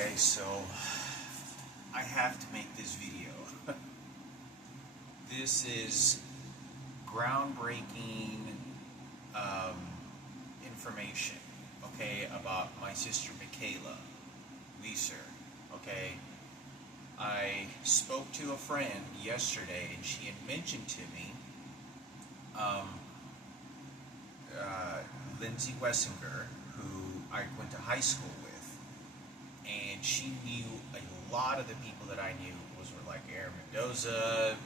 Okay, so I have to make this video. This is groundbreaking information, okay, about my sister Mikayla Lisher. Okay, I spoke to a friend yesterday, and she had mentioned to me Lindsay Wessinger, who I went to high school with, and she knew a lot of the people that I knew were like Aaron Mendoza,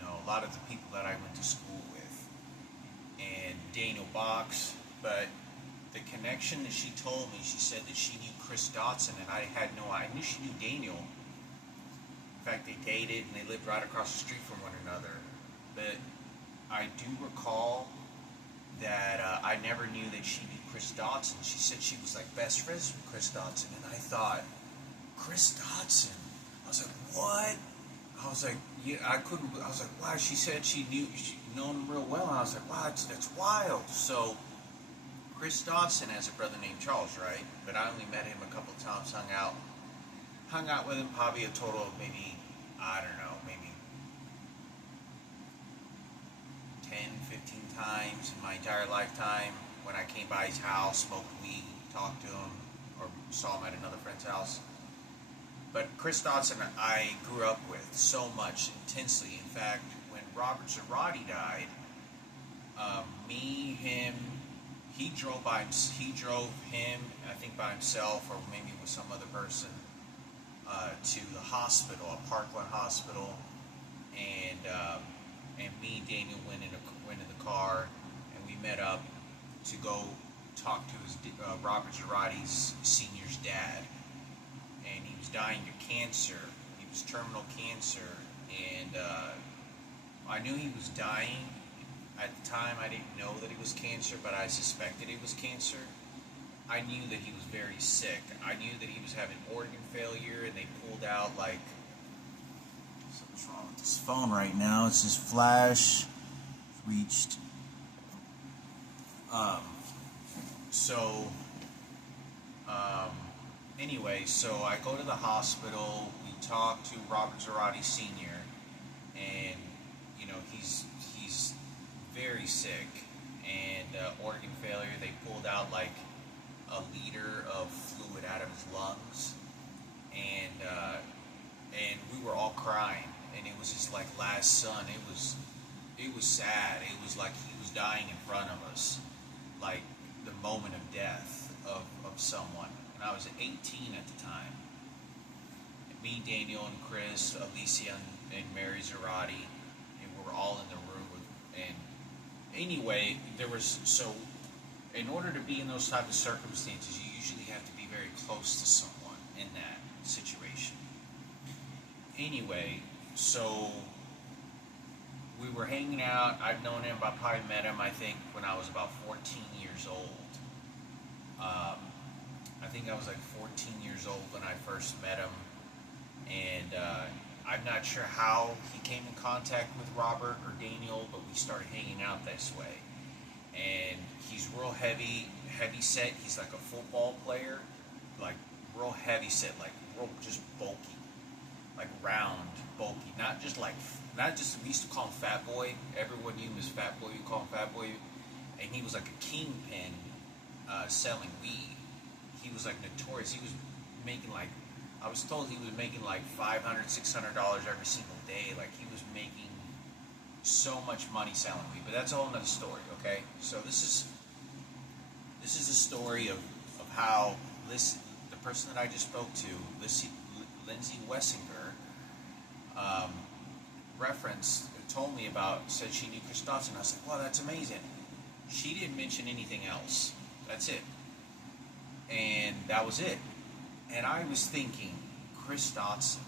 a lot of the people that I went to school with, and Daniel Box. But the connection that she told me, she said that she knew Chris Dotson, and I had no idea. I knew she knew Daniel. In fact, they dated and they lived right across the street from one another. But I do recall that I never knew that she knew Chris Dotson. She said she was like best friends with Chris Dotson, and I thought, Chris Dotson? I was like, what? I was like, yeah, I was like, wow. She said she'd known him real well, and I was like, wow, that's wild. So Chris Dotson has a brother named Charles, right? But I only met him a couple of times, hung out with him probably a total of maybe, I don't know, maybe 10, 15 times in my entire lifetime. When I came by his house, smoked weed, talked to him, or saw him at another friend's house. But Chris Dotson I grew up with so much, intensely. In fact, when Robert Zarate died, he drove him, I think by himself, or maybe with some other person, to the hospital, a Parkland hospital, and me and Daniel went in the car, and we met up to go talk to his Robert Zarate's senior's dad, and he was dying of cancer. He was terminal cancer, and I knew he was dying. At the time, I didn't know that it was cancer, but I suspected it was cancer. I knew that he was very sick. I knew that he was having organ failure, and they pulled out, like, something's wrong with this phone right now. It says flash reached. Anyway, so I go to the hospital. We talk to Robert Zarate Sr., and he's very sick, and organ failure. They pulled out like a liter of fluid out of his lungs, and we were all crying, and it was his like last son. It was sad. It was like he was dying in front of us, like the moment of death of someone. And I was 18 at the time. And me, Daniel, and Chris, Alicia, and Mary Zarate, and we were all in the room. And anyway, in order to be in those type of circumstances, you usually have to be very close to someone in that situation. Anyway, so we were hanging out. I've known him. I probably met him, I think, when I was about 14 years old. I think I was like 14 years old when I first met him. And I'm not sure how he came in contact with Robert or Daniel, but we started hanging out this way. And he's real heavy set. He's like a football player, like real heavy set, like real just bulky, like round, bulky. Not just we used to call him Fat Boy. Everyone knew him as Fat Boy. You call him Fat Boy. And he was like a kingpin selling weed. He was like notorious. He was making like, I was told he was making like $500, $600 every single day. Like he was making so much money selling weed. But that's a whole nother story, okay? So this is a story of how the person that I just spoke to, Lindsay Wessinger, said she knew Chris Dotson. I was like, wow, that's amazing. She didn't mention anything else. That's it. And that was it. And I was thinking, Chris Dotson,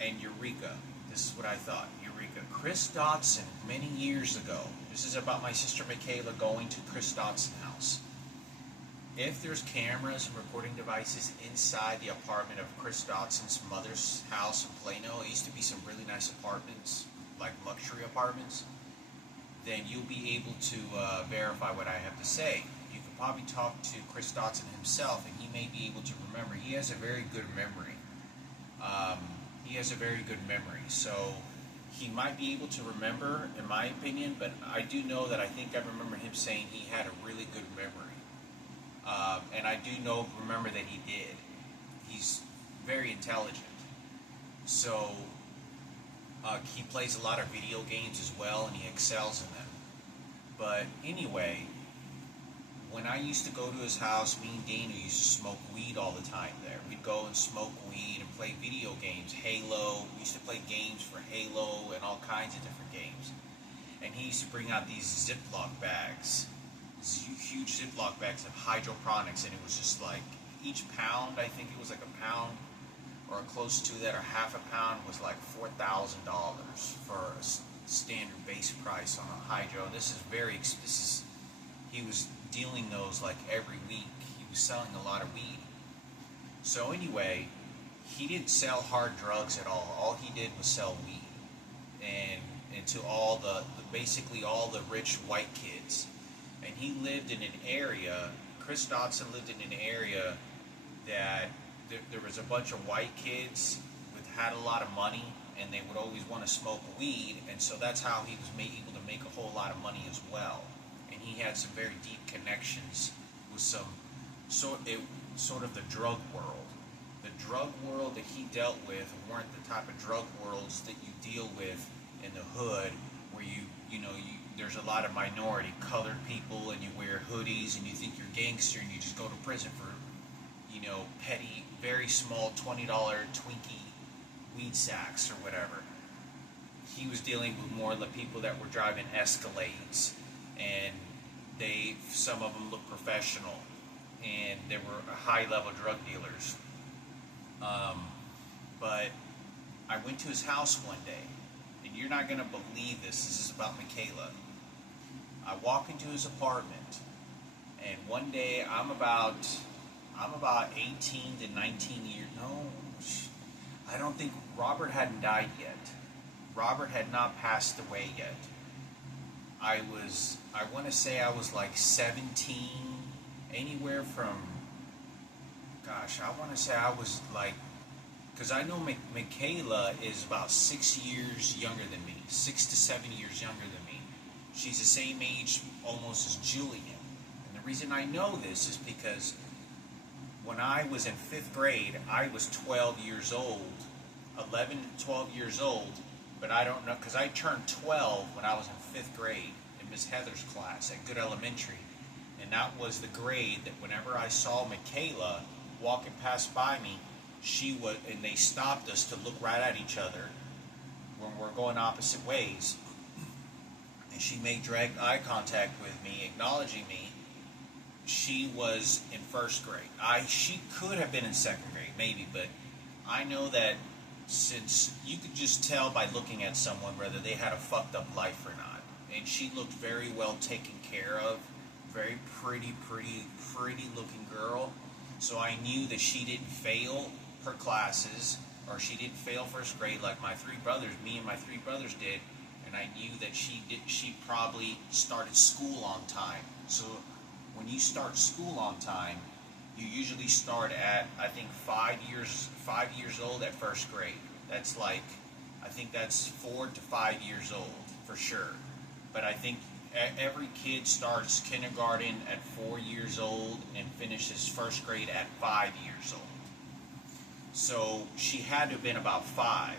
and Eureka, this is what I thought, Eureka. Chris Dotson, many years ago, this is about my sister Mikayla going to Chris Dotson's house. If there's cameras and recording devices inside the apartment of Chris Dotson's mother's house in Plano, it used to be some really nice apartments, like luxury apartments, then you'll be able to verify what I have to say. You can could probably talk to Chris Dotson himself, and he may be able to remember. He has a very good memory. He has a very good memory, so he might be able to remember, in my opinion. But I do know that I think I remember him saying he had a really good memory, and I do remember that he did. He's very intelligent, so he plays a lot of video games as well, and he excels in them. But anyway, when I used to go to his house, me and Dana used to smoke weed all the time there. We'd go and smoke weed and play video games, Halo. We used to play games for Halo and all kinds of different games. And he used to bring out these Ziploc bags, these huge Ziploc bags of hydroponics, and it was just like each pound, I think it was like a pound or close to that, or half a pound, was like $4,000 for a standard base price on a hydro. He was dealing those like every week. He was selling a lot of weed. So anyway, he didn't sell hard drugs at all. All he did was sell weed, and to all basically all the rich white kids. And he lived in an area. Chris Dotson lived in an area that there was a bunch of white kids had a lot of money, and they would always want to smoke weed, and so that's how he was able to make a whole lot of money as well. And he had some very deep connections with some sort of the drug world. The drug world that he dealt with weren't the type of drug worlds that you deal with in the hood, where there's a lot of minority colored people, and you wear hoodies, and you think you're gangster, and you just go to prison for petty, very small $20 Twinkie weed sacks or whatever. He was dealing with more of the people that were driving Escalades, and some of them looked professional, and they were high-level drug dealers. But I went to his house one day, and you're not going to believe this. This is about Mikayla. I walk into his apartment, and one day I'm about 18 to 19 years. No, I don't think Robert hadn't died yet. Robert had not passed away yet. I want to say I was like 17, anywhere from, I want to say I was like, because I know Mikayla is about 6 years younger than me, 6 to 7 years younger than me. She's the same age almost as Julian. And the reason I know this is because when I was in 5th grade, I was 12 years old, 11 to 12 years old, but I don't know, because I turned 12 when I was in 5th grade in Miss Heather's class at Good Elementary, and that was the grade that whenever I saw Mikayla walking past by me, and they stopped us to look right at each other when we're going opposite ways, and she made direct eye contact with me, acknowledging me. She was in 1st grade. She could have been in 2nd grade, maybe, but I know that since you could just tell by looking at someone whether they had a fucked up life or not. And she looked very well taken care of, very pretty looking girl. So I knew that she didn't fail her classes, or she didn't fail 1st grade like me and my three brothers did. And I knew that she probably started school on time. So when you start school on time, you usually start at, I think, 5 years old at 1st grade. That's like, I think that's 4 to 5 years old for sure. But I think every kid starts kindergarten at 4 years old and finishes 1st grade at 5 years old. So she had to have been about 5.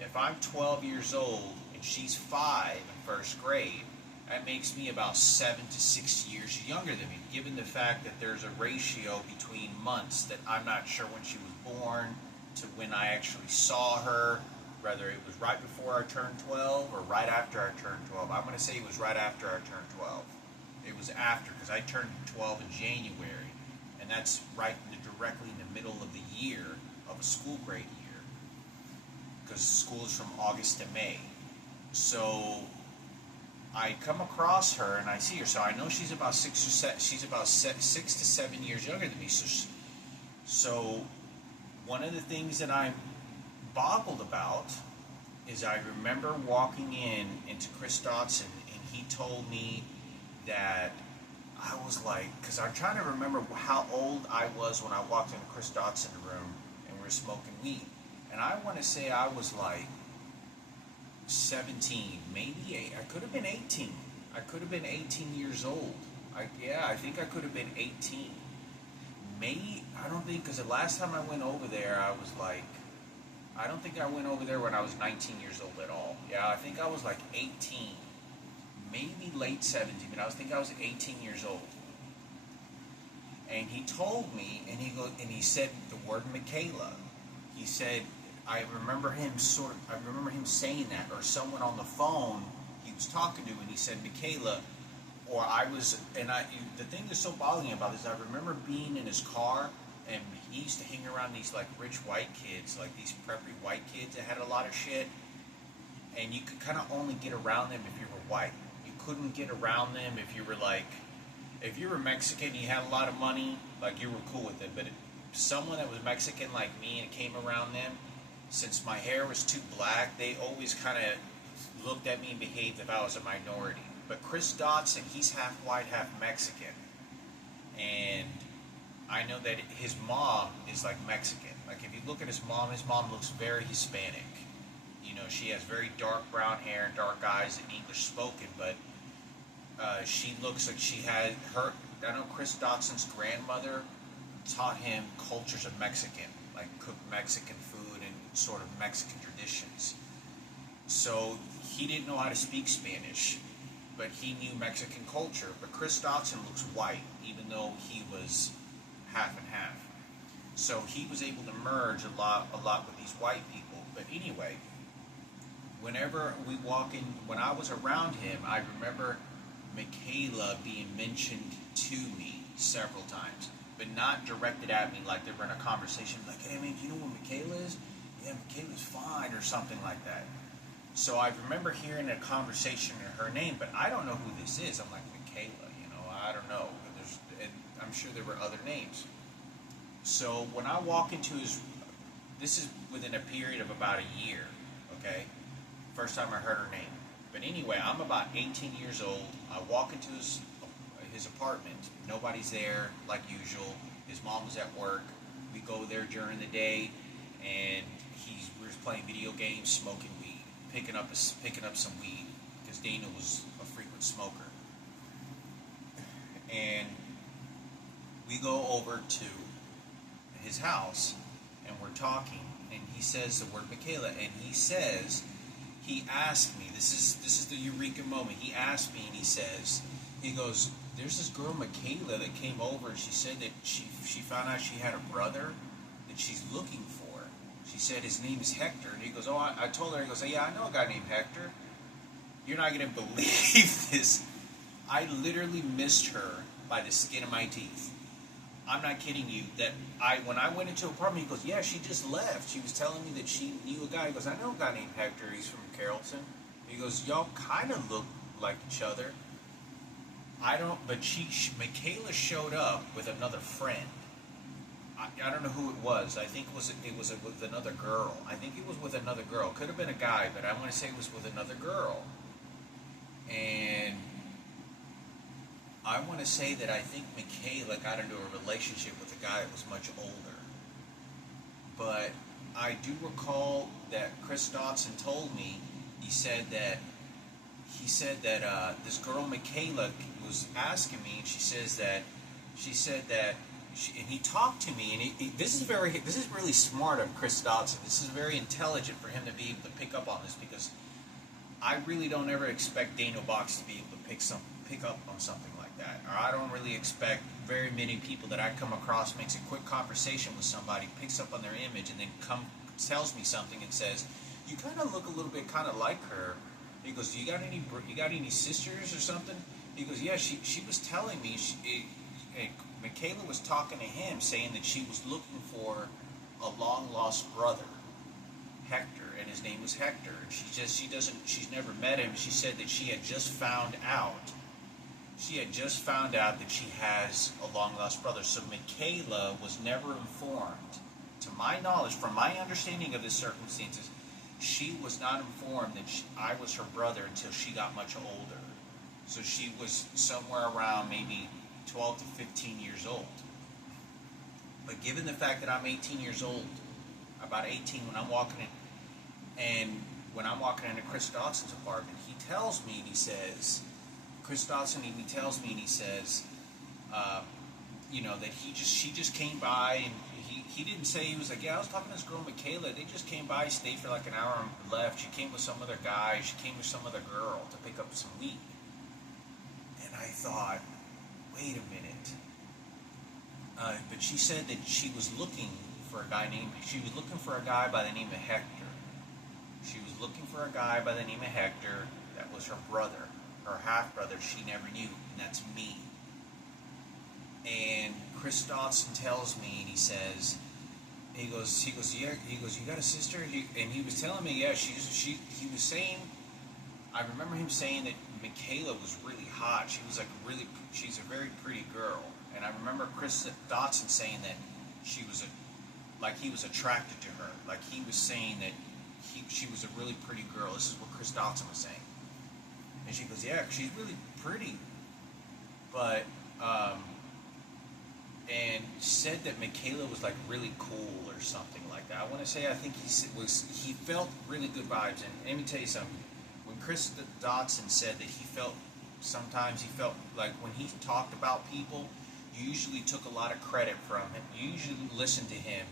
If I'm 12 years old and she's 5 in 1st grade, that makes me about 7 to 6 years younger than me, given the fact that there's a ratio between months that I'm not sure when she was born to when I actually saw her, whether it was right before I turned 12 or right after I turned 12. I'm going to say it was right after I turned 12. It was after, because I turned 12 in January, and that's directly in the middle of the year of a school grade year, because school is from August to May. So I come across her and I see her, so I know she's about 6 to 7 years younger than me. So one of the things that I'm boggled about is I remember walking into Chris Dotson, and he told me that I was like, because I'm trying to remember how old I was when I walked into Chris Dotson's room and we were smoking weed. And I want to say I was like 17, maybe 8. I could have been 18. I could have been 18 years old. I think I could have been 18. Maybe, I don't think, because the last time I went over there, I was like, I don't think I went over there when I was 19 years old at all. Yeah, I think I was like 18. Maybe late 17, but I think I was 18 years old. And he told me, and he said the word Mikayla. He said, I remember him saying that, or someone on the phone he was talking to, and he said Mikayla, the thing that's so bothering me about this, I remember being in his car, and he used to hang around these like rich white kids, like these preppy white kids that had a lot of shit, and you could kind of only get around them if you were white. You couldn't get around them if you were Mexican and you had a lot of money, like you were cool with it, but someone that was Mexican like me and came around them, since my hair was too black, they always kind of looked at me and behaved if I was a minority. But Chris Dotson, he's half white, half Mexican. And I know that his mom is like Mexican. Like if you look at his mom looks very Hispanic. You know, she has very dark brown hair and dark eyes and English spoken, but she looks like she had her. I know Chris Dotson's grandmother taught him cultures of Mexican, like cooked Mexican food and sort of Mexican traditions. So he didn't know how to speak Spanish, but he knew Mexican culture. But Chris Dotson looks white, even though he was half and half. So he was able to merge a lot with these white people. But anyway, whenever we walk in, when I was around him, I remember Mikayla being mentioned to me several times, but not directed at me like they were in a conversation, like, hey man, do you know what Mikayla is? Yeah, Mikayla's fine, or something like that. So I remember hearing a conversation in her name, but I don't know who this is. I'm like, Mikayla, I don't know. And I'm sure there were other names. So when I walk into this is within a period of about a year, okay? First time I heard her name. But anyway, I'm about 18 years old. I walk into his apartment. Nobody's there, like usual. His mom was at work. We go there during the day, and we're playing video games, smoking weed, picking up some weed, because Dana was a frequent smoker. And we go over to his house, and we're talking, and he says the word Mikayla, and he asked me, this is the Eureka moment, he asked me, and he goes, there's this girl Mikayla that came over, and she said that she found out she had a brother that she's looking for. She said his name is Hector, and he goes, I told her, he goes, yeah, I know a guy named Hector. You're not going to believe this. I literally missed her by the skin of my teeth. I'm not kidding you. When I went into her apartment, he goes, yeah, she just left. She was telling me that she knew a guy. He goes, I know a guy named Hector. He's from Carrollton. He goes, y'all kind of look like each other. But Mikayla showed up with another friend. I don't know who it was. I think it was with another girl. I think it was with another girl. Could have been a guy, but I want to say it was with another girl. And I want to say that I think Mikayla got into a relationship with a guy that was much older. But I do recall that Chris Dotson told me, he said that this girl Mikayla was asking me, and she said that, and he talked to me, and this is really smart of Chris Dotson. This is very intelligent for him to be able to pick up on this, because I really don't ever expect Daniel Box to be able to pick up on something like that. Or I don't really expect very many people that I come across makes a quick conversation with somebody, picks up on their image, and then tells me something and says, you kind of look a little bit kind of like her. He goes, you got any sisters or something? He goes, yeah, she was telling me, Mikayla was talking to him, saying that she was looking for a long-lost brother, Hector, and his name was Hector. And she's never met him. She said that she had just found out that she has a long-lost brother. So Mikayla was never informed, to my knowledge, from my understanding of the circumstances, she was not informed that I was her brother until she got much older. So she was somewhere around maybe 12 to 15 years old. But given the fact that I'm 18 years old, about 18 when I'm walking in, and when I'm walking into Chris Dotson's apartment, he tells me and he says, Chris Dotson, he tells me and he says, that she just came by, and he didn't say, he was like, yeah, I was talking to this girl Mikayla, they just came by, stayed for like an hour and left. She came with some other guy, she came with some other girl to pick up some weed. And I thought, wait a minute. But she said that she was looking for a guy by the name of Hector. She was looking for a guy by the name of Hector. That was her brother, her half-brother she never knew, and that's me. And Chris Dotson tells me, and he says, he goes, yeah, you got a sister? And he was telling me, yeah, he was saying, I remember him saying that Mikayla was really hot. She was she's a very pretty girl. And I remember Chris Dotson saying that he was attracted to her. Like he was saying that she was a really pretty girl. This is what Chris Dotson was saying. And she goes, yeah, she's really pretty. But, and said that Mikayla was like really cool or something like that. I want to say, I think he felt really good vibes. And let me tell you something. When Chris Dotson said that sometimes he felt like when he talked about people, you usually took a lot of credit from him. You usually listened to him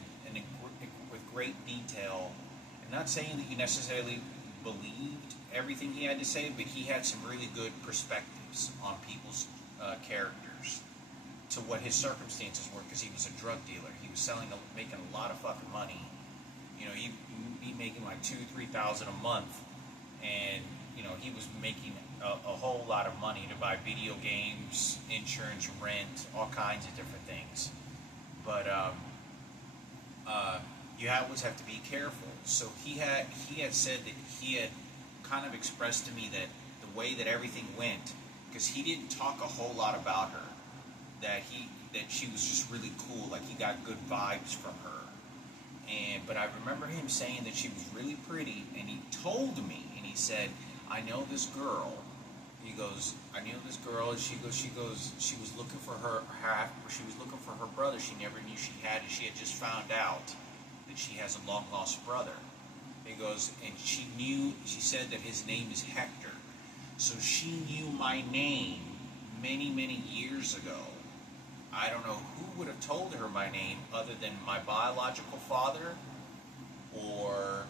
with great detail. I'm not saying that you necessarily believed everything he had to say, but he had some really good perspectives on people's characters to what his circumstances were, because he was a drug dealer. He was making a lot of fucking money. He'd be making like $2,000-3,000 a month, and he was making a whole lot of money to buy video games, insurance, rent, all kinds of different things. But you always have to be careful. So he had said that he had kind of expressed to me that the way that everything went, because he didn't talk a whole lot about her, that she was just really cool, like he got good vibes from her. But I remember him saying that she was really pretty, and he told me, and he said, I know this girl. He goes, I knew this girl, and she was looking for she was looking for her brother she never knew she had, and she had just found out that she has a long-lost brother. He goes, and she said that his name is Hector. So she knew my name many, many years ago. I don't know who would have told her my name other than my biological father or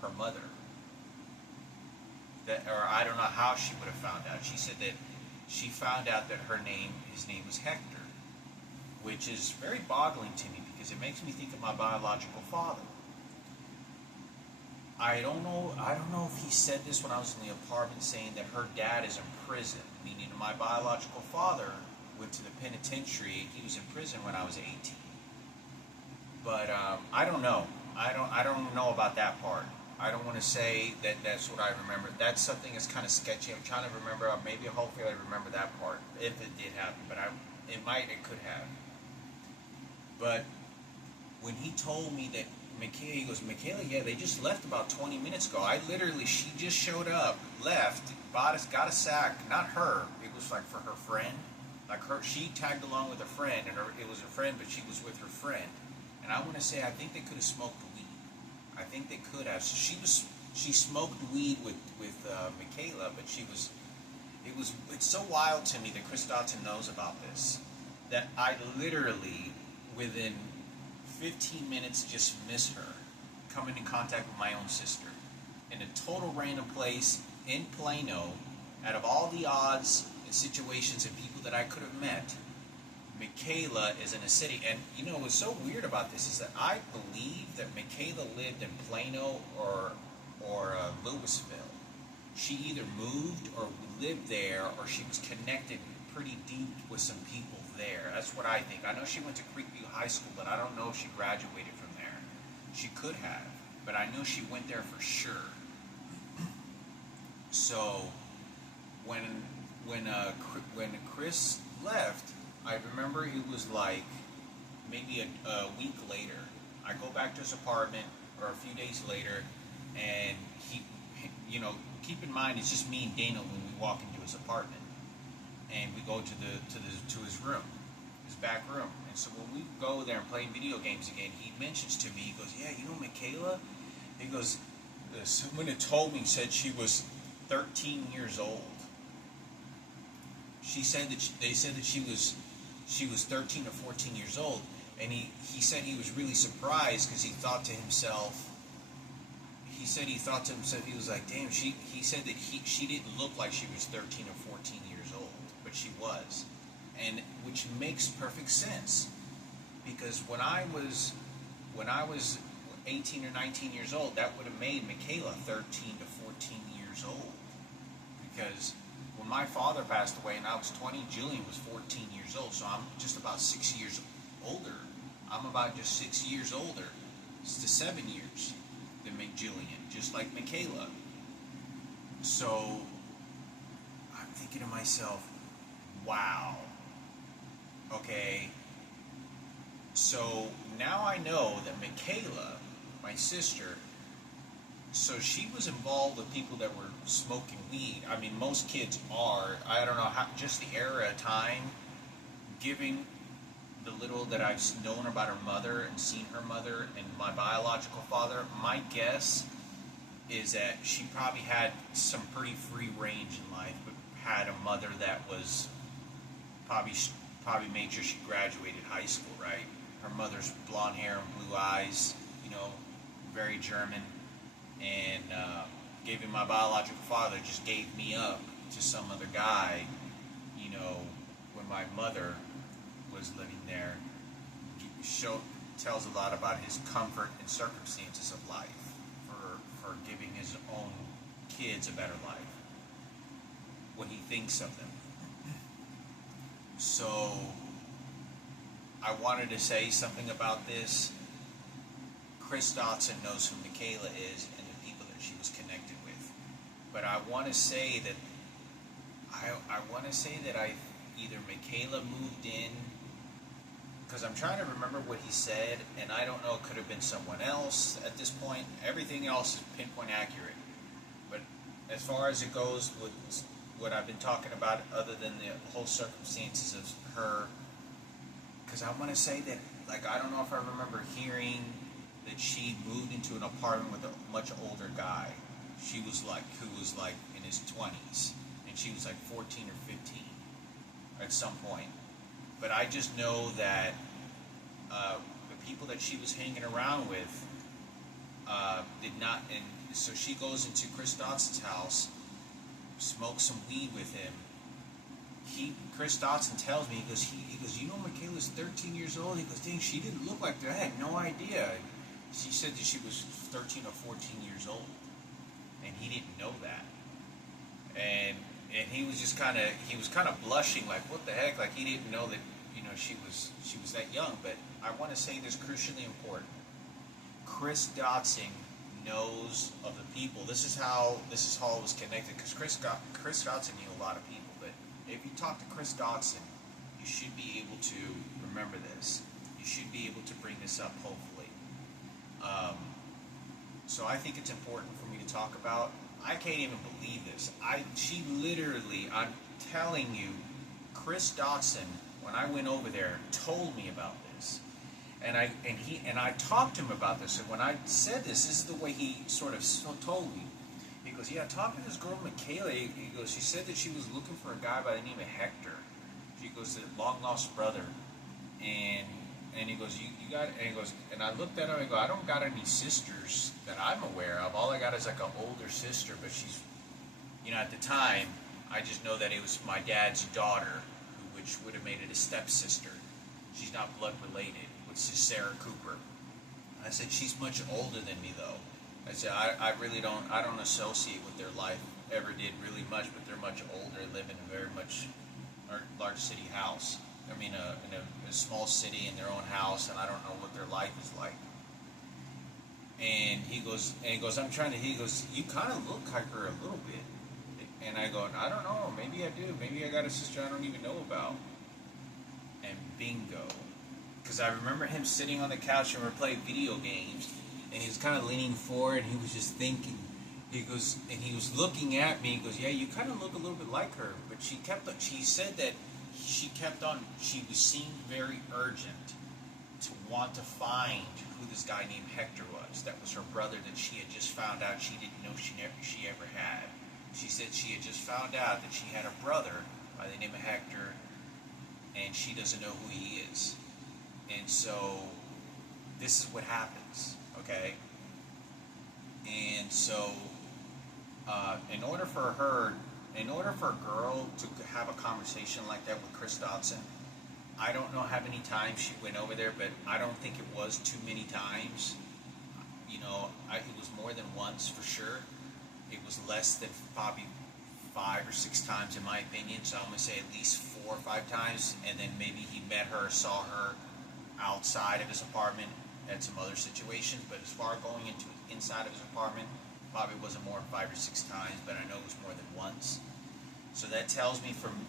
her mother. Or I don't know how she would have found out. She said that she found out that his name was Hector, which is very boggling to me because it makes me think of my biological father. I don't know if he said this when I was in the apartment, saying that her dad is in prison, meaning my biological father went to the penitentiary. He was in prison when I was 18. But I don't know. I don't know about that part. I don't want to say that that's what I remember. That's something that's kind of sketchy. I'm trying to remember. Maybe hopefully I remember that part if it did happen. But it could have. But when he told me that he goes, Mikayla, yeah, they just left about 20 minutes ago. She just showed up, left, got a sack. Not her. It was like for her friend. She tagged along with a friend, and it was her friend, but she was with her friend. And I want to say, I think they could have smoked weed. I think they could have. So she smoked weed with Mikayla, but it's so wild to me that Chris Dotson knows about this, that I literally, within 15 minutes, just miss her coming in contact with my own sister in a total random place in Plano. Out of all the odds and situations and people that I could have met, Mikayla is in a city. And what's so weird about this is that I believe that Mikayla lived in Plano or Louisville. She either moved or lived there, or she was connected pretty deep with some people there. That's what I think. I know she went to Creekview High School, but I don't know if she graduated from there. She could have, but I know she went there for sure. So when Chris left, I remember it was like maybe a week later. I go back to his apartment, or a few days later, and he keep in mind, it's just me and Daniel when we walk into his apartment, and we go to his room, his back room. And so when we go there and play video games again, he mentions to me, he goes, "Yeah, you know Mikayla?" He goes, "Someone had told me, said she was 13 years old." They said that she was 13 or 14 years old, and he said he was really surprised because he thought to himself. He said he thought to himself, he was like, "Damn." He said that she didn't look like she was 13 or 14 years old, but she was, and which makes perfect sense, because when I was 18 or 19 years old, that would have made Mikayla 13 to 14 years old, because when my father passed away and I was 20, Julian was 14 years old, so I'm just about 6 years older. I'm about just 6 years older, to 7 years than Julian, just like Mikayla. So I'm thinking to myself, wow, okay, so now I know that Mikayla, my sister, so she was involved with people that were smoking weed. I mean, most kids are. I don't know how, just the era of time, giving the little that I've known about her mother and seen her mother and my biological father, my guess is that she probably had some pretty free range in life, but had a mother that was probably made sure she graduated high school, right? Her mother's blonde hair and blue eyes, very German, and giving my biological father just gave me up to some other guy, when my mother was living there. Tells a lot about his comfort and circumstances of life for giving his own kids a better life, what he thinks of them. So I wanted to say something about this. Chris Dotson knows who Mikayla is and the people that she was connected with, but I want to say that either Mikayla moved in, because I'm trying to remember what he said, and I don't know, it could have been someone else at this point. Everything else is pinpoint accurate. But as far as it goes with what I've been talking about, other than the whole circumstances of her, because I want to say that, I don't know if I remember hearing that she moved into an apartment with a much older guy. Who was in his 20s, and she was 14 or 15 at some point. But I just know that the people that she was hanging around with did not, and so she goes into Chris Dotson's house, smokes some weed with him. Chris Dotson tells me, he goes, Mikayla's 13 years old. He goes, dang, she didn't look like that. I had no idea. She said that she was 13 or 14 years old, and he didn't know that. And he was just kind of blushing, like, what the heck, like he didn't know that she was that young. But I want to say this crucially important. Chris Dotson knows of the people. This is how it was connected, because Chris Dotson knew a lot of people. But if you talk to Chris Dotson, you should be able to remember this. You should be able to bring this up, hopefully. So I think it's important for me to talk about. I can't even believe this. She literally, I'm telling you, Chris Dotson, when I went over there, told me about this. And I talked to him about this. And when I said this is the way he sort of told me. He goes, yeah, talk to this girl Mikayla. He goes, she said that she was looking for a guy by the name of Hector. She goes, the long lost brother. And he goes, you got, and he goes, and I looked at him and I go, I don't got any sisters that I'm aware of. All I got is an older sister, but she's, at the time, I just know that it was my dad's daughter, which would have made it a stepsister. She's not blood related, which is Sarah Cooper. I said, she's much older than me, though. I said, I really don't associate with their life, ever did really much, but they're much older, live in a very much large city house. I mean, in a small city in their own house, and I don't know what their life is like. And he goes, he goes, you kind of look like her a little bit. And I go, I don't know, maybe I do. Maybe I got a sister I don't even know about. And bingo. Because I remember him sitting on the couch and we're playing video games, and he was kind of leaning forward, and he was just thinking, He goes, and he was looking at me. He goes, "Yeah, you kind of look a little bit like her." But she kept. She said that she kept on. She was seemed very urgent to want to find who this guy named Hector was. That was her brother that she had just found out she didn't know she ever had. She said she had just found out that she had a brother by the name of Hector, and she doesn't know who he is. And so this is what happens, okay? And so in order for a girl to have a conversation like that with Chris Dotson, I don't know how many times she went over there, but I don't think it was too many times. It was more than once for sure. It was less than probably 5 or 6 times in my opinion, so I'm going to say at least 4 or 5 times, and then maybe he met her, saw her outside of his apartment at some other situations, but as far going into inside of his apartment, probably wasn't more than 5 or 6 times, but I know it was more than once. So that tells me from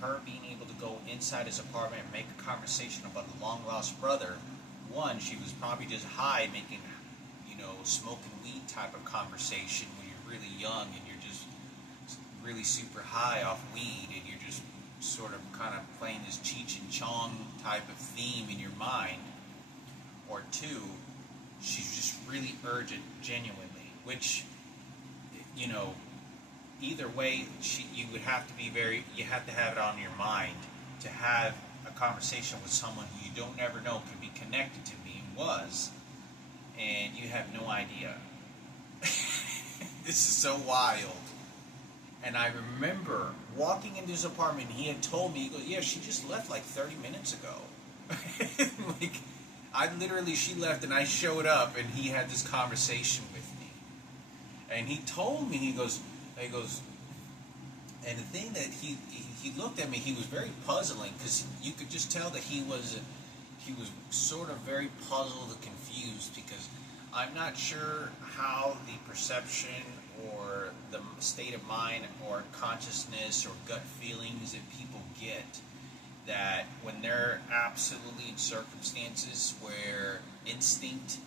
her being able to go inside his apartment and make a conversation about the long-lost brother, one, she was probably just high, making, smoking weed type of conversation when you're really young and you're just really super high off weed and you're just sort of kind of playing this Cheech and Chong type of theme in your mind. Or two, she's just really urgent, genuinely, which, either way, you have to have it on your mind to have a conversation with someone who you don't ever know could be connected to me and was, and you have no idea. This is so wild. And I remember walking into his apartment, and he had told me, he goes, "Yeah, she just left like 30 minutes ago." She left, and I showed up, and he had this conversation with me. And he told me, he goes, and the thing that he looked at me, he was very puzzling, because you could just tell that he was sort of very puzzled and confused, because I'm not sure how the perception or the state of mind or consciousness or gut feelings that people get that when they're absolutely in circumstances where instinct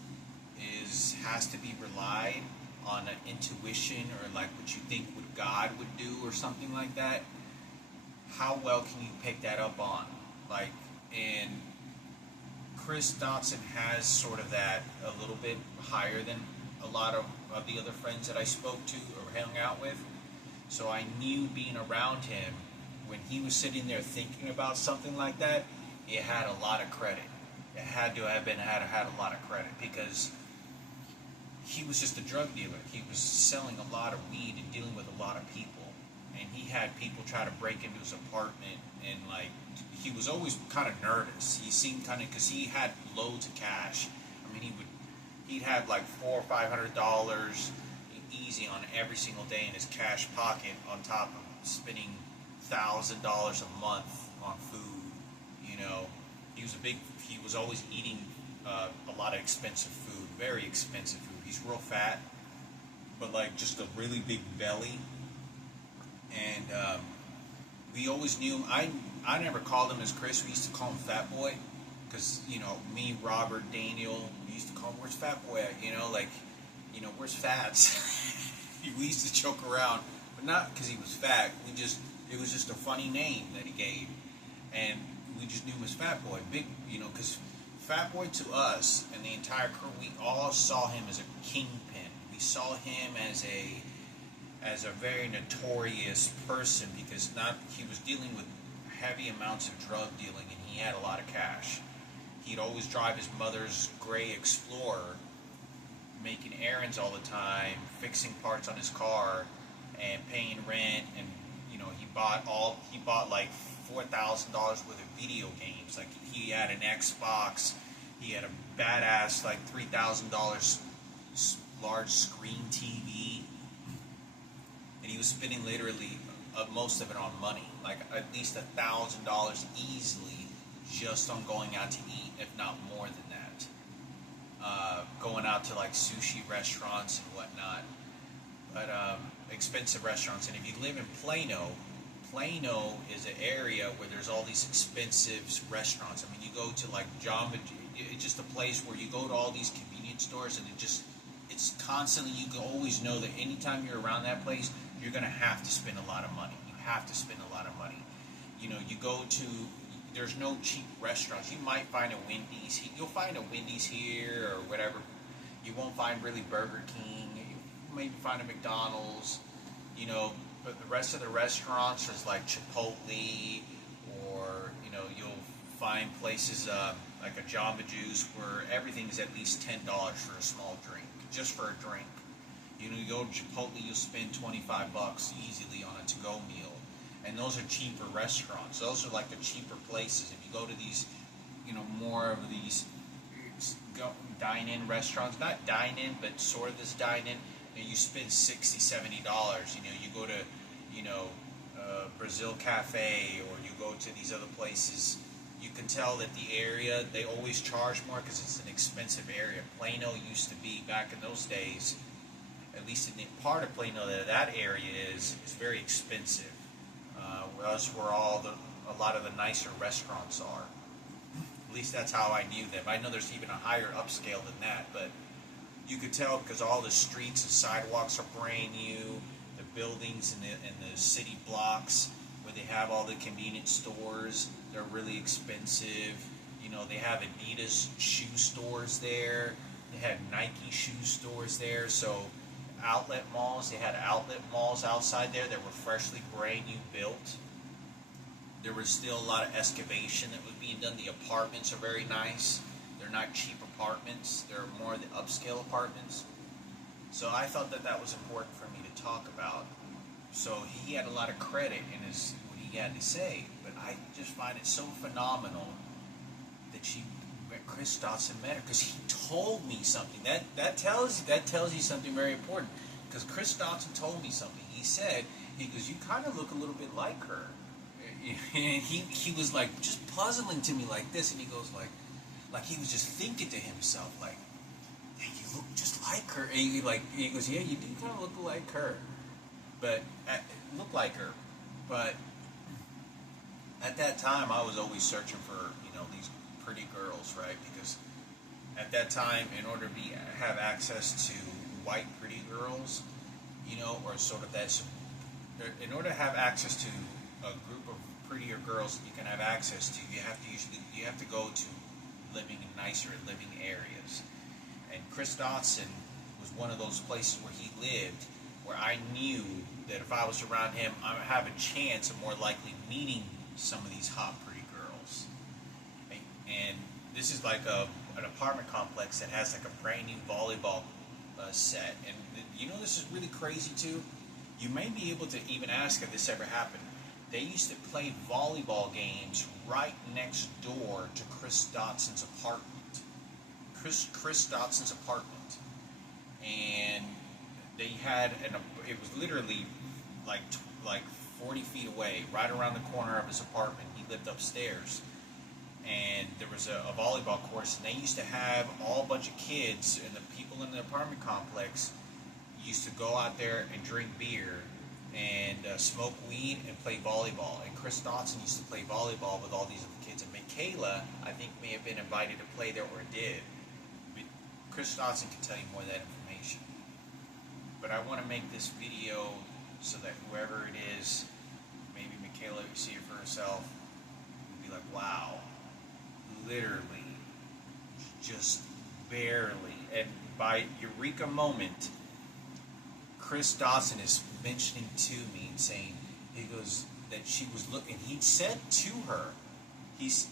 has to be relied on an intuition or like what you think what God would do or something like that, how well can you pick that up on? And Chris Dotson has sort of that a little bit higher than a lot of the other friends that I spoke to or hung out with. So I knew being around him, when he was sitting there thinking about something like that, it had a lot of credit. It had to have had a lot of credit, because he was just a drug dealer. He was selling a lot of weed and dealing with a lot of people. And he had people try to break into his apartment, and he was always kind of nervous. He seemed kind of, because he had loads of cash. I mean, he'd have like $400 or $500 easy on every single day in his cash pocket, on top of spending $1,000 a month on food. He was always eating a lot of expensive food, very expensive food. He's real fat, but just a really big belly. And we always knew him. I never called him as Chris. We used to call him Fat Boy, because me, Robert, Daniel, we used to call him, "Where's Fat Boy at?" Where's Fats? We used to joke around, but not because he was fat. It was just a funny name that he gave, and we just knew him as Fat Boy. Big, because Fat Boy to us and the entire crew, we all saw him as a kingpin. We saw him as a very notorious person, because he was dealing with heavy amounts of drug dealing, and he had a lot of cash. He'd always drive his mother's gray Explorer, making errands all the time, fixing parts on his car, and paying rent. And he bought like $4,000 worth of video games. Like, he had an Xbox, he had a badass like $3,000 large screen TV, and he was spending literally most of it on money, like at least $1,000 easily, just on going out to eat, if not more than that. Going out to like sushi restaurants and whatnot, but expensive restaurants. And if you live in Plano is an area where there's all these expensive restaurants. I mean, you go to like Jamba, it's just a place where you go to all these convenience stores, and it's constantly, you can always know that anytime you're around that place, you're going to have to spend a lot of money. You have to spend a lot of money. You know, you go to, there's no cheap restaurants. You might find a Wendy's. You'll find a Wendy's here or whatever. You won't find really Burger King. You maybe find a McDonald's. You know, but the rest of the restaurants is like Chipotle, or, you know, you'll find places like a Jamba Juice where everything is at least $10 for a small drink, just for a drink. You know, you go to Chipotle, you'll spend $25 easily on a to-go meal. And those are cheaper restaurants. Those are like the cheaper places. If you go to these, you know, more of these dine-in restaurants, not dine-in, but sort of this dine-in, you know, you spend $60, $70. You know, you go to, you know, Brazil Cafe, or you go to these other places. You can tell that the area, they always charge more because it's an expensive area. Plano used to be, back in those days, at least in the part of Plano that area is very expensive. That's where a lot of the nicer restaurants are. At least that's how I knew them. I know there's even a higher upscale than that, but you could tell because all the streets and sidewalks are brand new. The buildings and the city blocks where they have all the convenience stores, they're really expensive. You know, they have Adidas shoe stores there. They had Nike shoe stores there. So outlet malls, they had outlet malls outside there that were freshly brand new built. There was still a lot of excavation that was being done. The apartments are very nice. They're not cheap apartments. They're more the upscale apartments. So I thought that was important for me to talk about. So he had a lot of credit in what he had to say. But I just find it so phenomenal that Chris Dotson met her, because he told me something. That tells you something very important. Because Chris Dotson told me something. He said, he goes, you kind of look a little bit like her. And he was like just puzzling to me like this, and he goes like he was just thinking to himself like, hey, you look just like her. And he goes, yeah, you do kind of look like her, but look like her. But at that time, I was always searching for, you know, these pretty girls, right? Because at that time, in order to have access to white pretty girls, you know, or sort of in order to have access to a group of prettier girls that you can have access to, you have to go to living in nicer living areas. And Chris Dotson was one of those places where he lived, where I knew that if I was around him, I would have a chance of more likely meeting some of these hot pretty girls. And this is like an apartment complex that has like a brand new volleyball set. And you know, this is really crazy too. You may be able to even ask if this ever happened. They used to play volleyball games right next door to Chris Dotson's apartment. Chris Dotson's apartment. And they had, it was literally like 40 feet away, right around the corner of his apartment. He lived upstairs. And there was a volleyball course, and they used to have all a bunch of kids, and the people in the apartment complex used to go out there and drink beer and smoke weed and play volleyball. And Chris Dotson used to play volleyball with all these other kids. And Mikayla, I think, may have been invited to play there, or did. But Chris Dotson can tell you more of that information. But I want to make this video so that whoever it is, maybe Mikayla will see it for herself, will be like, wow, literally, just barely. And by Eureka moment, Chris Dotson is mentioning to me and saying, he goes, that she was looking. He said to her,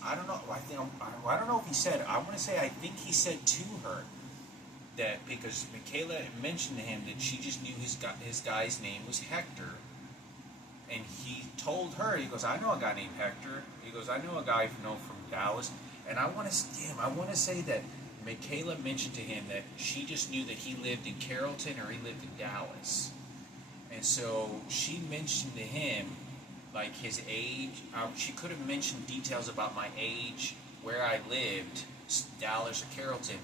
I don't know. I don't know if he said. I want to say I think he said to her that because Mikayla mentioned to him that she just knew his guy's name was Hector, and he told her, he goes, I know a guy named Hector. He goes, I know a guy from Dallas, and I want to say that Mikayla mentioned to him that she just knew that he lived in Carrollton or he lived in Dallas. And so she mentioned to him, like, his age. She could have mentioned details about my age, where I lived, Dallas or Carrollton.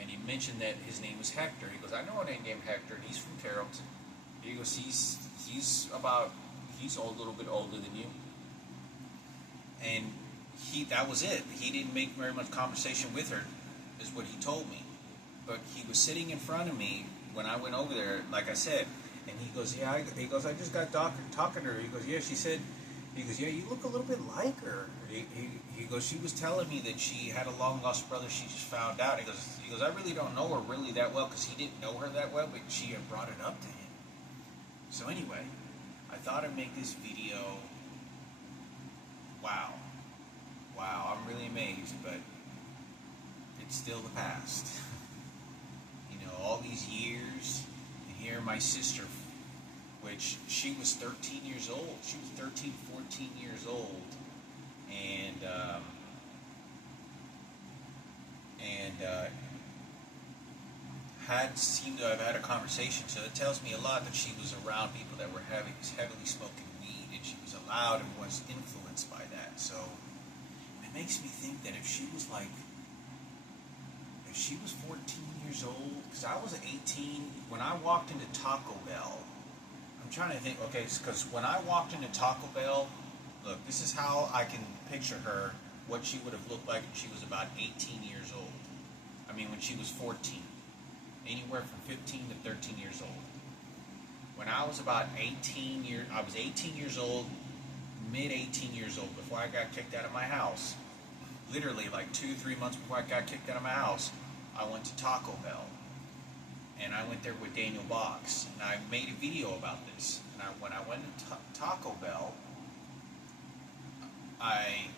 And he mentioned that his name was Hector. He goes, I know a name named Hector, and he's from Carrollton. He goes, he's a little bit older than you. And that was it. He didn't make very much conversation with her, is what he told me. But he was sitting in front of me, when I went over there, like I said, and he goes, yeah, I just got talking to her. He goes, yeah, she said, he goes, yeah, you look a little bit like her. He goes, she was telling me that she had a long lost brother she just found out. He goes, I really don't know her really that well because he didn't know her that well, but she had brought it up to him. So anyway, I thought I'd make this video. Wow, I'm really amazed, but it's still the past. You know, all these years, and here my sister, which she was 13 years old. She was 13, 14 years old, and seemed to have had a conversation. So it tells me a lot that she was around people that were heavily smoking weed, and she was allowed and was influenced by that. So it makes me think that if she was 14 years old, because I was 18 when I walked into Taco Bell. I'm trying to think, okay, because when I walked into Taco Bell, look, this is how I can picture her, what she would have looked like when she was about 18 years old. I mean, when she was 14. Anywhere from 15 to 13 years old. When I was about 18 years old, mid-18 years old, before I got kicked out of my house. Literally, like 2-3 months before I got kicked out of my house, I went to Taco Bell. And I went there with Daniel Box, and I made a video about this. And when I went to Taco Bell, I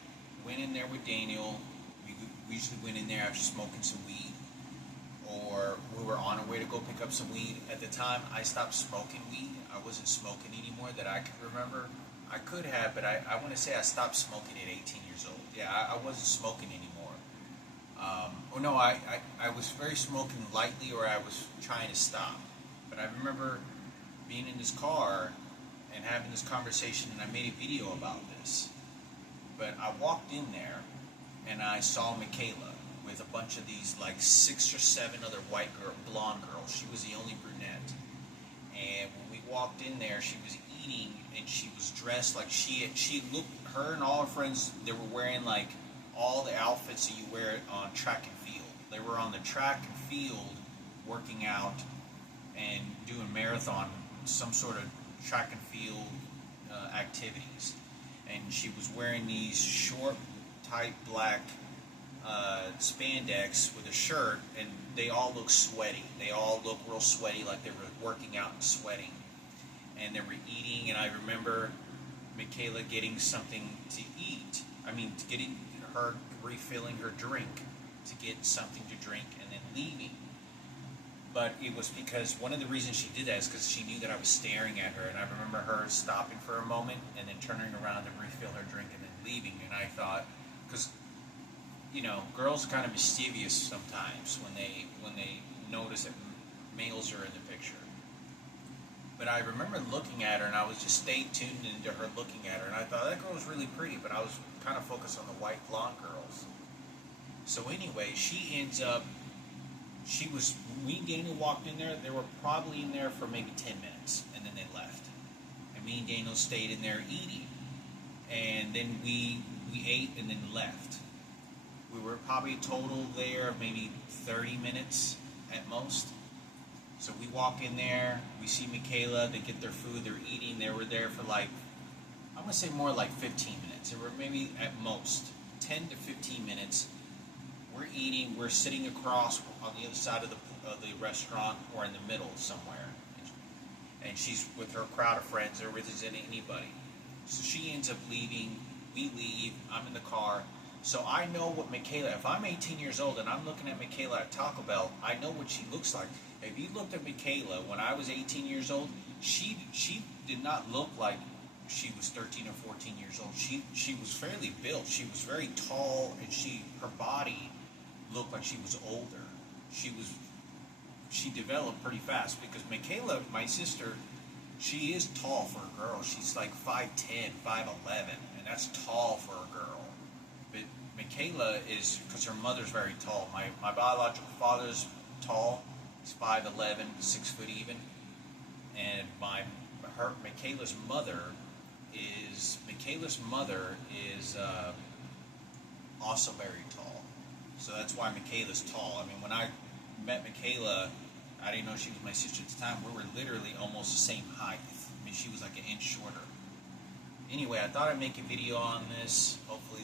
went in there with Daniel. We usually went in there after smoking some weed, or we were on our way to go pick up some weed. At the time, I stopped smoking weed. I wasn't smoking anymore that I could remember. I could have, but I want to say I stopped smoking at 18 years old. Yeah, I wasn't smoking anymore. I was very smoking lightly, or I was trying to stop. But I remember being in this car and having this conversation, and I made a video about this. But I walked in there, and I saw Mikayla with a bunch of these, like 6 or 7 other blonde girls. She was the only brunette. And when we walked in there, she was eating, and she was dressed like she looked, her and all her friends, they were wearing like all the outfits that you wear on track and field. They were on the track and field working out and doing marathon, some sort of track and field activities. And she was wearing these short, tight black spandex with a shirt, and they all looked sweaty. They all looked real sweaty, like they were working out and sweating. And they were eating, and I remember Mikayla getting something to eat. I mean, getting her refilling her drink to get something to drink and then leaving. But it was because one of the reasons she did that is because she knew that I was staring at her, and I remember her stopping for a moment and then turning around to refill her drink and then leaving. And I thought, because you know, girls are kind of mischievous sometimes when they notice that males are in the picture. But I remember looking at her, and I was just stayed tuned into her looking at her, and I thought that girl was really pretty, but I was kind of focused on the white blonde girls. So anyway, she ends up, when me and Daniel walked in there, they were probably in there for maybe 10 minutes, and then they left. And me and Daniel stayed in there eating. And then we ate and then left. We were probably total there maybe 30 minutes at most. So we walk in there, we see Mikayla, they get their food, they're eating. They were there for like, I'm going to say more like 15 minutes. They were maybe at most 10 to 15 minutes. We're eating, we're sitting across on the other side of the restaurant or in the middle somewhere. And she's with her crowd of friends, or with anybody. So she ends up leaving, we leave, I'm in the car. So I know what Mikayla, if I'm 18 years old and I'm looking at Mikayla at Taco Bell, I know what she looks like. If you looked at Mikayla when I was 18 years old, she did not look like she was 13 or 14 years old. She was fairly built. She was very tall, and her body looked like she was older. She developed pretty fast, because Mikayla, my sister, she is tall for a girl. She's like 5'10", 5'11", and that's tall for a girl. But Mikayla is, because her mother's very tall. My biological father's tall. He's 5'11", 6 foot even. And Mikayla's mother is also very tall. So that's why Mikayla's tall. I mean, when I met Mikayla, I didn't know she was my sister at the time. We were literally almost the same height. I mean, she was like an inch shorter. Anyway, I thought I'd make a video on this. Hopefully